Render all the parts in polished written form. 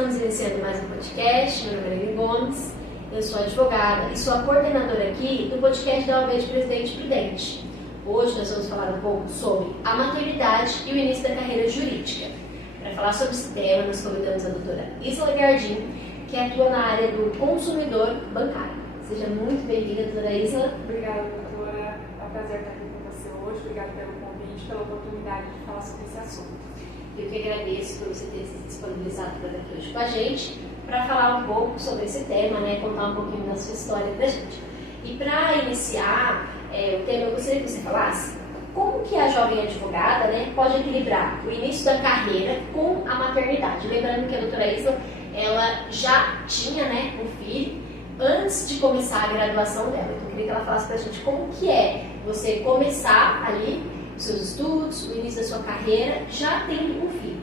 Estamos iniciando mais um podcast. Meu nome é Aline Gomes, eu sou advogada e sou a coordenadora aqui do podcast da OAB de Presidente Prudente. Hoje nós vamos falar um pouco sobre a maturidade e o início da carreira jurídica. Para falar sobre esse tema, nós convidamos a doutora Isla Gardim, que atua na área do consumidor bancário. Seja muito bem-vinda, doutora Isla. Obrigada, doutora. É um prazer estar aqui com você hoje. Obrigada pelo convite, pela oportunidade de falar sobre esse assunto. Eu que agradeço por você ter se disponibilizado para estar aqui hoje com a gente, para falar um pouco sobre esse tema, contar um pouquinho da sua história para a gente. E para iniciar o tema, eu gostaria que você falasse como que a jovem advogada pode equilibrar o início da carreira com a maternidade. Lembrando que a doutora Isla, ela já tinha um filho antes de começar a graduação dela. Então eu queria que ela falasse para a gente como que é você começar ali os seus estudos, o início da sua carreira, já tendo um filho.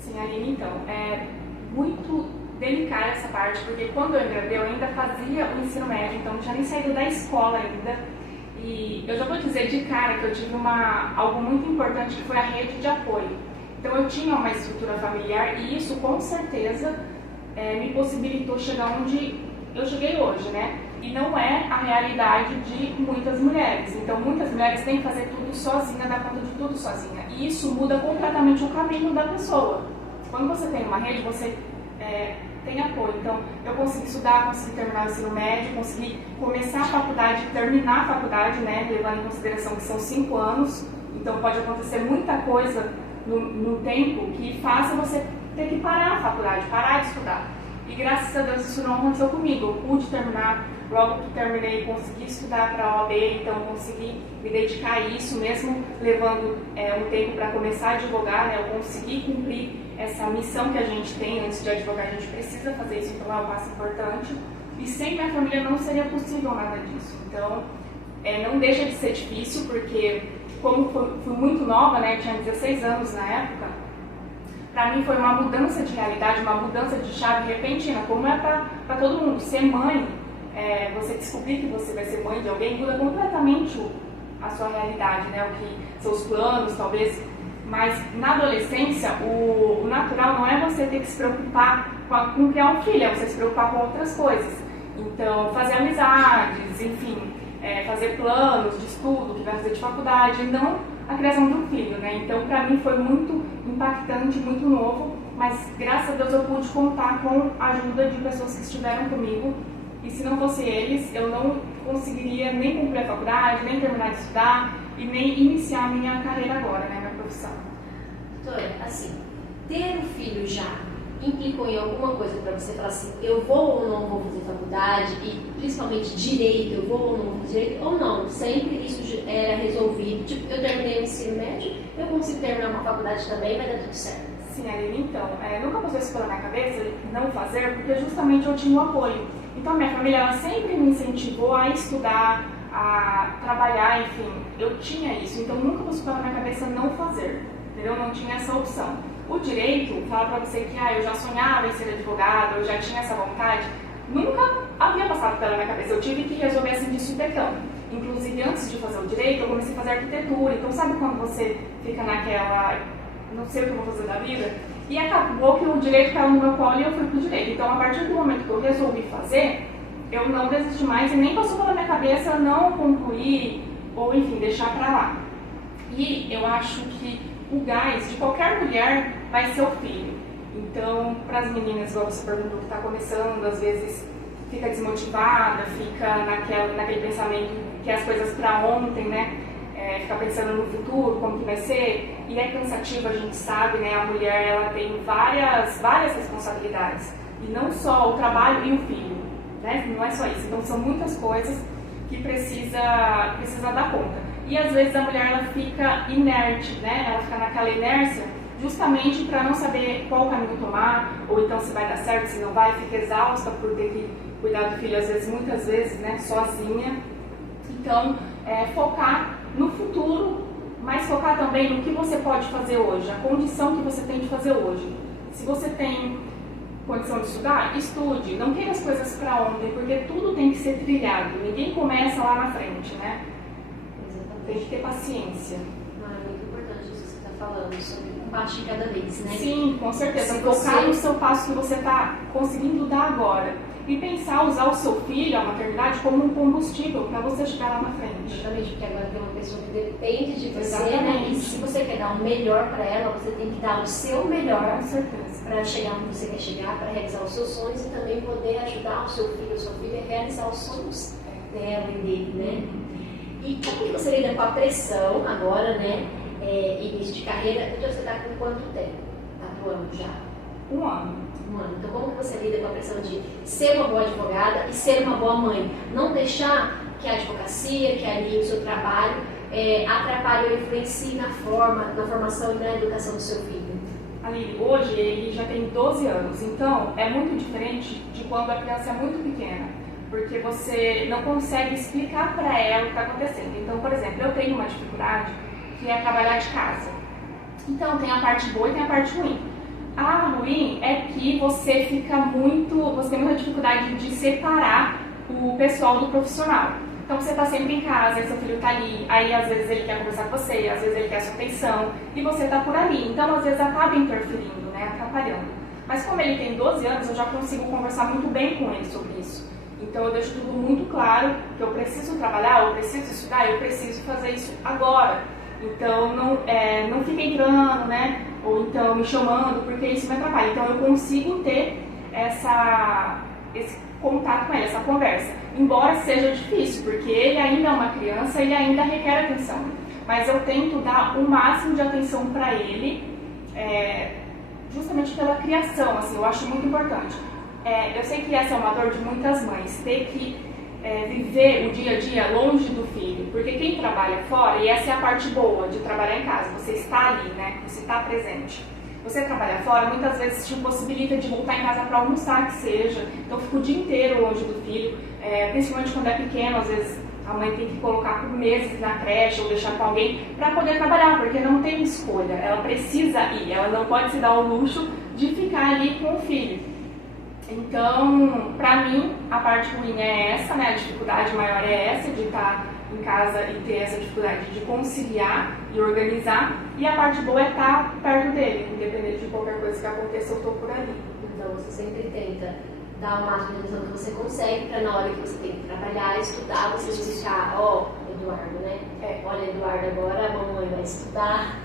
Sim, Aline, então, é muito delicada essa parte, porque quando eu engravidei, eu ainda fazia o ensino médio, então não tinha nem saído da escola ainda. E eu já vou dizer de cara que eu tive algo muito importante, que foi a rede de apoio. Então eu tinha uma estrutura familiar e isso com certeza me possibilitou chegar onde eu cheguei hoje, E não é a realidade de muitas mulheres. Então muitas mulheres têm que fazer tudo sozinha, dar conta de tudo sozinha. E isso muda completamente o caminho da pessoa. Quando você tem uma rede, você tem apoio. Então eu consegui estudar, consegui terminar o ensino médio, consegui começar a faculdade, terminar a faculdade, levando em consideração que são 5 anos. Então pode acontecer muita coisa no tempo que faça você ter que parar a faculdade, parar de estudar. E graças a Deus isso não aconteceu comigo. Eu pude terminar, logo que terminei, consegui estudar para a OAB, então consegui me dedicar a isso, mesmo levando um tempo para começar a advogar, eu consegui cumprir essa missão que a gente tem antes de advogar, a gente precisa fazer isso, então é um passo importante. E sem minha família não seria possível nada disso. Então, não deixa de ser difícil, porque como fui muito nova, eu tinha 16 anos na época, para mim foi uma mudança de realidade, uma mudança de chave repentina, como é para todo mundo. Ser mãe, você descobrir que você vai ser mãe de alguém, muda completamente a sua realidade, o que seus planos, talvez. Mas na adolescência, o natural não é você ter que se preocupar com criar um filho, é você se preocupar com outras coisas. Então, fazer amizades, enfim, fazer planos de estudo, que vai fazer de faculdade, e não a criação de um filho, Então, para mim foi muito impactante, muito novo, mas graças a Deus eu pude contar com a ajuda de pessoas que estiveram comigo, e se não fosse eles, eu não conseguiria nem cumprir a faculdade, nem terminar de estudar, e nem iniciar a minha carreira agora, minha profissão. Doutora, assim, ter um filho já implicou em alguma coisa para você falar assim, eu vou ou não vou fazer faculdade, e principalmente direito, eu vou ou não vou fazer direito, ou não, sempre isso era resolvido, tipo, eu terminei o ensino médio, eu consigo terminar uma faculdade também, vai dar tudo certo. Sim, Aline, então, nunca passou isso pela minha cabeça, não fazer, porque justamente eu tinha o apoio. Então, minha família, ela sempre me incentivou a estudar, a trabalhar, enfim, eu tinha isso, então nunca passou pela minha cabeça não fazer, entendeu? Não tinha essa opção. O direito fala pra você que eu já sonhava em ser advogada, eu já tinha essa vontade, nunca havia passado pela minha cabeça, eu tive que resolver assim de supetão. Inclusive, antes de fazer o direito, eu comecei a fazer arquitetura, então sabe quando você fica naquela, não sei o que eu vou fazer da vida? E acabou que o direito caiu no meu colo e eu fui pro direito. Então, a partir do momento que eu resolvi fazer, eu não desisti mais e nem passou pela minha cabeça não concluir ou, enfim, deixar pra lá. E eu acho que o gás de qualquer mulher vai ser o filho. Então, para as meninas, igual você perguntou, que está começando, às vezes fica desmotivada, fica naquele pensamento que as coisas para ontem, fica pensando no futuro, como que vai ser, e é cansativo, a gente sabe, a mulher ela tem várias responsabilidades, e não só o trabalho e o filho, não é só isso, então são muitas coisas que precisa dar conta. E às vezes a mulher ela fica inerte, ela fica naquela inércia, justamente para não saber qual caminho tomar, ou então se vai dar certo, se não vai, fica exausta por ter que cuidar do filho, muitas vezes, sozinha. Então, focar no futuro, mas focar também no que você pode fazer hoje, a condição que você tem de fazer hoje. Se você tem condição de estudar, estude, não queira as coisas para ontem, porque tudo tem que ser trilhado, ninguém começa lá na frente, Exatamente. Tem que ter paciência. Muito importante isso que você está falando, sobre um passo de cada vez, né? Sim, com certeza. Se Focar você- no seu passo que você está conseguindo dar agora. E pensar, usar o seu filho, a maternidade, como um combustível para você chegar lá na frente. Exatamente, porque agora tem uma pessoa que depende de você, né? Exatamente. E se você quer dar o melhor para ela, você tem que dar o seu melhor Com certeza. para chegar onde você quer chegar, para realizar os seus sonhos e também poder ajudar o seu filho ou sua filha a realizar os sonhos dela e dele, né? E como que você lida com a pressão agora, né? Início de carreira, então você está com quanto tempo? Tá atuando já? 1 ano. Um ano. Então como que você lida com a pressão de ser uma boa advogada e ser uma boa mãe? Não deixar que a advocacia, que ali o seu trabalho atrapalhe ou influencie na formação e na educação do seu filho. Aline, hoje ele já tem 12 anos, então é muito diferente de quando a criança é muito pequena, porque você não consegue explicar para ela o que está acontecendo. Então, por exemplo, eu tenho uma dificuldade que é trabalhar de casa. Então, tem a parte boa e tem a parte ruim. A ruim é que você tem muita dificuldade de separar o pessoal do profissional. Então você está sempre em casa, aí seu filho está ali, aí às vezes ele quer conversar com você, às vezes ele quer sua atenção, e você está por ali. Então às vezes acaba interferindo, né, atrapalhando. Mas como ele tem 12 anos, eu já consigo conversar muito bem com ele sobre isso. Então eu deixo tudo muito claro que eu preciso trabalhar, eu preciso estudar, eu preciso fazer isso agora. Então não fica entrando, né, ou então me chamando, porque isso me atrapalha. Então eu consigo ter esse contato com ele, essa conversa. Embora seja difícil, porque ele ainda é uma criança, ele ainda requer atenção. Mas eu tento dar o máximo de atenção para ele, justamente pela criação, assim, eu acho muito importante. Eu sei que essa é uma dor de muitas mães, ter que viver o dia a dia longe do filho, porque quem trabalha fora, e essa é a parte boa de trabalhar em casa, você está ali, né? Você está presente. Você trabalha fora, muitas vezes te impossibilita de voltar em casa para almoçar, que seja, então fica o dia inteiro longe do filho, principalmente quando é pequeno, às vezes a mãe tem que colocar por meses na creche ou deixar com alguém para poder trabalhar, porque não tem escolha, ela precisa ir, ela não pode se dar o luxo de ficar ali com o filho. Então, para mim, a parte ruim é essa, né? A dificuldade maior é essa, de estar em casa e ter essa dificuldade de conciliar e organizar. E a parte boa é estar perto dele, independente de qualquer coisa que aconteça, eu estou por ali. Então você sempre tenta dar o máximo de atenção que você consegue para na hora que você tem que trabalhar, estudar, você explicar, Eduardo, né? Olha, Eduardo, agora a mamãe vai estudar.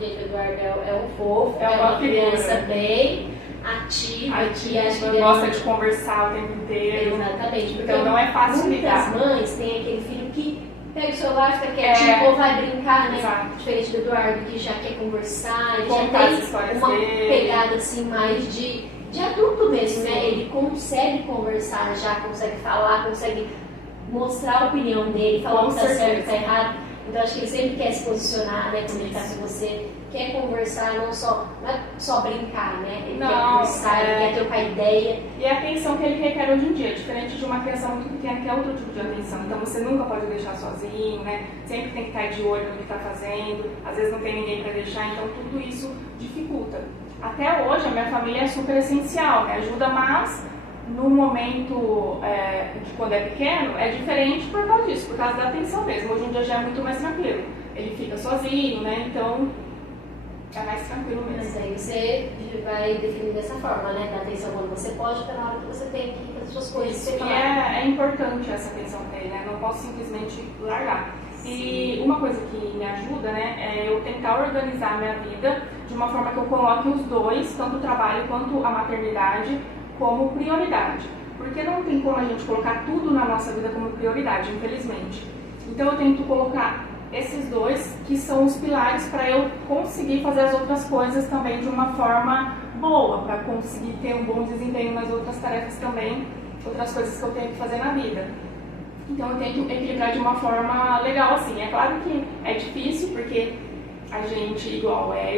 Gente, o Eduardo é um fofo, é uma criança bem ativa, que gosta de conversar o tempo inteiro. Exatamente. Então não é fácil lidar. Muitas mães têm aquele filho que pega o celular, fica quietinho ou vai brincar, né? Exato. Diferente do Eduardo, que já quer conversar, ele Contar já tem uma pegada assim mais de adulto mesmo, né? Ele consegue conversar já, consegue falar, consegue mostrar a opinião dele, falar o que está certo, o que está errado. Então acho que ele sempre quer se posicionar, né, quando ele está com você, quer conversar, não é só brincar, né? Ele quer conversar, ele quer trocar ideia. E a atenção que ele requer hoje em dia, diferente de uma criança muito pequena que é outro tipo de atenção. Então você nunca pode deixar sozinho, né? Sempre tem que estar de olho no que está fazendo, às vezes não tem ninguém para deixar, então tudo isso dificulta. Até hoje a minha família é super essencial, me ajuda, mas no momento de quando é pequeno é diferente por causa disso, por causa da atenção mesmo. Hoje em dia já é muito mais tranquilo, ele fica sozinho, né? Então é mais tranquilo mesmo. Mas aí você vai definir dessa forma, né? Dar atenção quando você pode, para na hora que você tem que fazer suas coisas. E é importante essa atenção para ele, né? Não posso simplesmente largar. E uma coisa que me ajuda, né, é eu tentar organizar a minha vida de uma forma que eu coloque os dois, tanto o trabalho quanto a maternidade, como prioridade. Porque não tem como a gente colocar tudo na nossa vida como prioridade, infelizmente. Então eu tento colocar esses dois que são os pilares para eu conseguir fazer as outras coisas também de uma forma boa, para conseguir ter um bom desempenho nas outras tarefas também, outras coisas que eu tenho que fazer na vida. Então eu tento equilibrar de uma forma legal assim. É claro que é difícil porque a gente,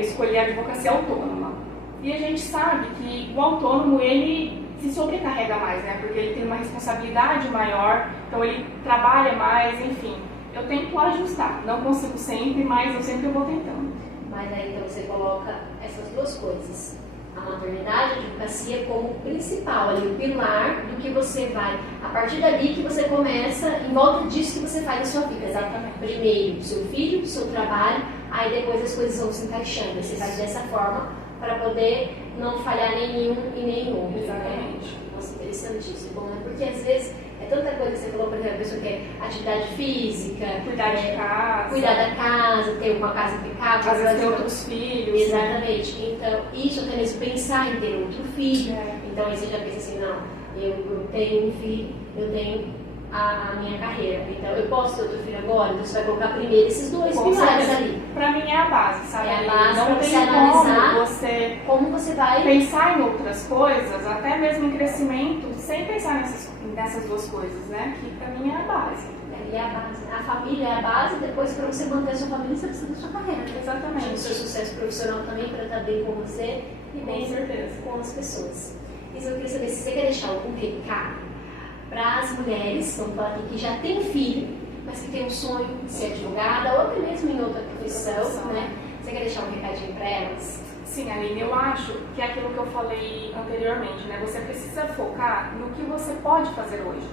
escolher a advocacia autônoma. E a gente sabe que o autônomo, ele se sobrecarrega mais, né? Porque ele tem uma responsabilidade maior, então ele trabalha mais, enfim. Eu tento ajustar, não consigo sempre, mas eu sempre vou tentando. Mas aí então você coloca essas duas coisas, a maternidade, a advocacia como principal, ali, o pilar do que você vai, a partir dali que você começa, em volta disso que você faz na sua vida. Exatamente. Primeiro o seu filho, o seu trabalho, aí depois as coisas vão se encaixando. Você faz dessa forma para poder não falhar nenhum e nenhum outro. Exatamente. Né? Nossa, interessantíssimo, né? Porque às vezes é tanta coisa que você falou, por exemplo, a pessoa quer atividade física, Cuidar de casa. Cuidar da casa, ter uma casa impecável. Às vezes ter outros filhos. Exatamente. Né? Então, isso até mesmo pensar em ter outro filho. Então aí você já pensa assim, não, eu tenho um filho, eu tenho a minha carreira. Então eu posso ter outro filho agora, então você vai colocar primeiro esses dois pilares ali. Pra mim é a base, sabe? É a base não pra tem você analisar como você vai pensar em outras coisas, até mesmo em crescimento, sem pensar nessas duas coisas, né? Que pra mim é a base. É a base. A família é a base, depois para você manter a sua família, você precisa da sua carreira. Exatamente. O seu sucesso profissional também para estar bem com você e bem com as pessoas. Isso eu queria saber se você quer deixar algum recado para as mulheres que já têm filho, mas que têm um sonho de ser advogada ou até mesmo em outra profissão, né? Você quer deixar um recadinho para elas? Sim, Aline, eu acho que é aquilo que eu falei anteriormente, né? Você precisa focar no que você pode fazer hoje.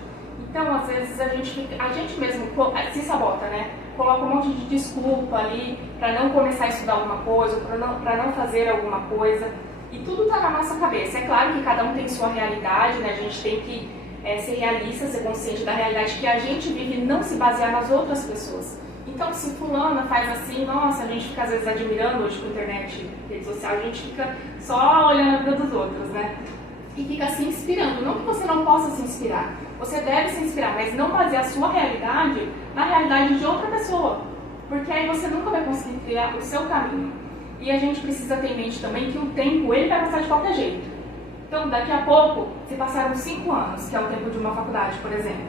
Então, às vezes, a gente mesmo se sabota, né? Coloca um monte de desculpa ali para não começar a estudar alguma coisa, para não fazer alguma coisa. E tudo está na nossa cabeça. É claro que cada um tem sua realidade, né? A gente tem que ser realista, ser consciente da realidade que a gente vive e não se basear nas outras pessoas. Então, se fulana faz assim, nossa, a gente fica às vezes admirando hoje com internet, rede social, a gente fica só olhando a vida dos outros, né? E fica se inspirando. Não que você não possa se inspirar. Você deve se inspirar, mas não basear a sua realidade na realidade de outra pessoa. Porque aí você nunca vai conseguir criar o seu caminho. E a gente precisa ter em mente também que o tempo, ele vai passar de qualquer jeito. Então, daqui a pouco, se passaram 5 anos, que é o tempo de uma faculdade, por exemplo.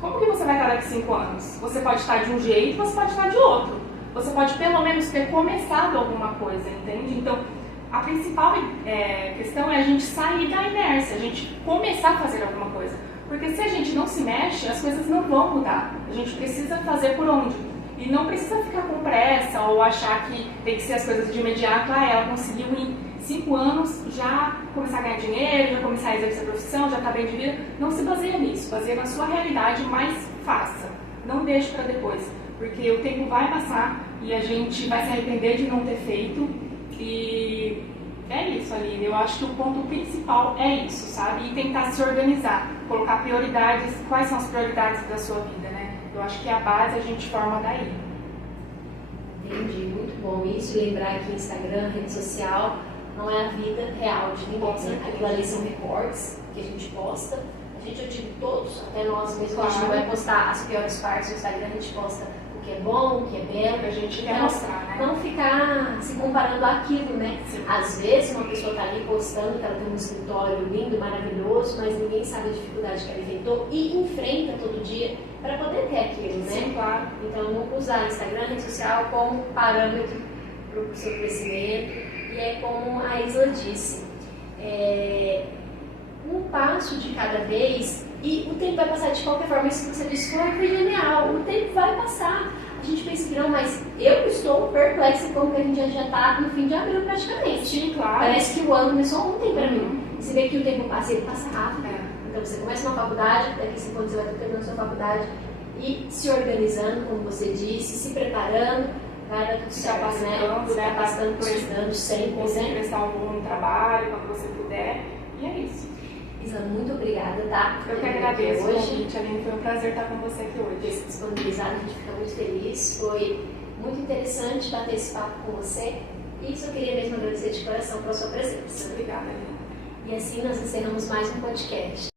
Como que você vai estar daqui a 5 anos? Você pode estar de um jeito, você pode estar de outro. Você pode pelo menos ter começado alguma coisa, entende? Então, a principal questão é a gente sair da inércia, a gente começar a fazer alguma coisa. Porque se a gente não se mexe, as coisas não vão mudar. A gente precisa fazer por onde? E não precisa ficar com pressa ou achar que tem que ser as coisas de imediato. Ela conseguiu em 5 anos já começar a ganhar dinheiro, já começar a exercer a profissão, já está bem de vida. Não se baseia nisso, baseia na sua realidade, mas faça. Não deixe para depois, porque o tempo vai passar e a gente vai se arrepender de não ter feito. E é isso, Aline. Eu acho que o ponto principal é isso, sabe? E tentar se organizar, colocar prioridades. Quais são as prioridades da sua vida, né? Eu acho que a base a gente forma daí. Entendi, muito bom isso. Lembrar que Instagram, rede social, não é a vida real de ninguém. Aquilo ali são recortes que a gente posta. Eu digo todos, até nós mesmos, claro. A gente não vai postar as piores partes do Instagram, a gente posta o que é bom, o que é belo, que a gente quer mostrar, né? Não ficar se comparando àquilo, né? Sim. Às vezes uma pessoa está ali postando que ela tem um escritório lindo, maravilhoso, mas ninguém sabe a dificuldade que ela enfrentou e enfrenta todo dia para poder ter aquilo, né? Sim, claro. Então, não usar Instagram, rede social como parâmetro para o seu crescimento. E é como a Isla disse, um passo de cada vez, e o tempo vai passar de qualquer forma. Isso que você disse foi genial, o tempo vai passar. A gente pensa que não, mas eu estou perplexa como que a gente já está no fim de abril praticamente. Sim, claro. Parece que o ano começou ontem para mim. Você vê que o tempo passa, ele passa rápido. Então você começa uma faculdade, daqui 5 anos você vai estar terminando a sua faculdade e se organizando, como você disse, se preparando. Vai dar tudo certo, né? Você vai passando, estudando sempre, conseguir prestar um bom trabalho quando você puder. E é isso. Isa, muito obrigada, tá? Eu que agradeço o convite, Aline. Foi um prazer estar com você aqui hoje. Ter se disponibilizado, a gente fica muito feliz. Foi muito interessante bater esse papo com você. E isso eu queria mesmo agradecer de coração pela sua presença. Obrigada, Aline. E assim nós encerramos mais um podcast.